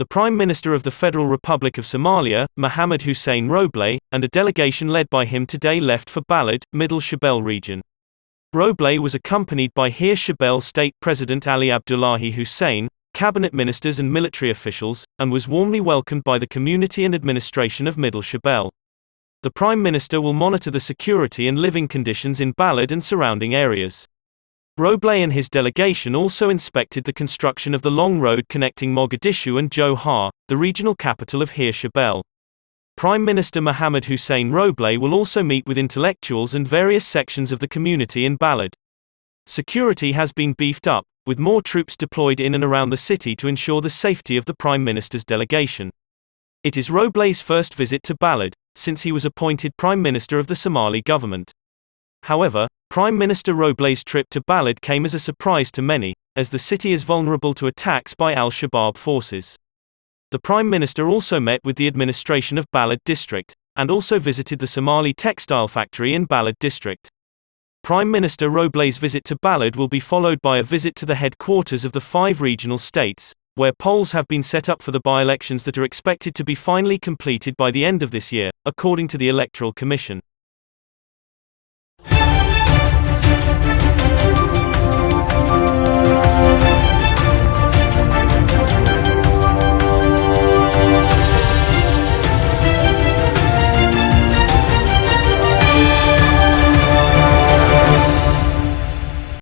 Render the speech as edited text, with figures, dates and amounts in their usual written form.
the Prime Minister of the Federal Republic of Somalia, Mohamed Hussein Roble, and a delegation led by him today left for Balad, Middle Shabelle region. Roble was accompanied by Hirshabelle State President Ali Abdullahi Hussein, cabinet ministers and military officials, and was warmly welcomed by the community and administration of Middle Shabelle. The Prime Minister will monitor the security and living conditions in Balad and surrounding areas. Roble and his delegation also inspected the construction of the long road connecting Mogadishu and Johar, the regional capital of Hirshabelle. Prime Minister Mohamed Hussein Roble will also meet with intellectuals and various sections of the community in Balad. Security has been beefed up, with more troops deployed in and around the city to ensure the safety of the Prime Minister's delegation. It is Roble's first visit to Balad, since he was appointed Prime Minister of the Somali government. However, Prime Minister Roble's trip to Balad came as a surprise to many, as the city is vulnerable to attacks by al-Shabaab forces. The Prime Minister also met with the administration of Balad district, and also visited the Somali textile factory in Balad district. Prime Minister Roble's visit to Balad will be followed by a visit to the headquarters of the 5 regional states, where polls have been set up for the by-elections that are expected to be finally completed by the end of this year, according to the Electoral Commission.